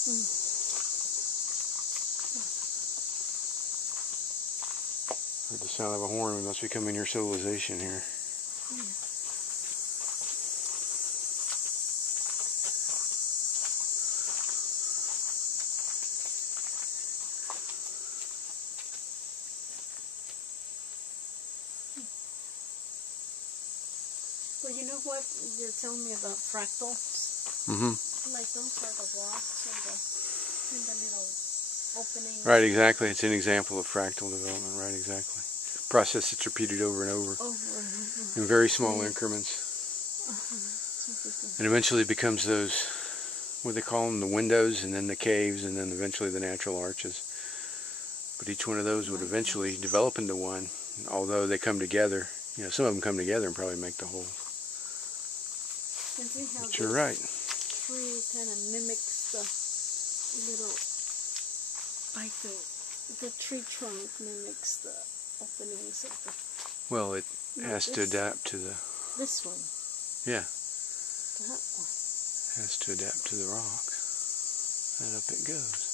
Heard the sound of a horn. We must be coming near civilization here. Well, you know what you're telling me about fractals? Like those are the rocks and the little openings. Right, exactly. It's an example of fractal development. Right, exactly. Process that's repeated over and over. In very small increments. And eventually becomes those, what they call them, the windows, and then the caves, and then eventually the natural arches. But each one of those would eventually develop into one, although they come together. You know, some of them come together and probably make the whole. But you're right. Tree kind of mimics the little, like the tree trunk mimics the openings of the. Well, it has to adapt to the. This one. Yeah. That one. Has to adapt to the rock, and up it goes.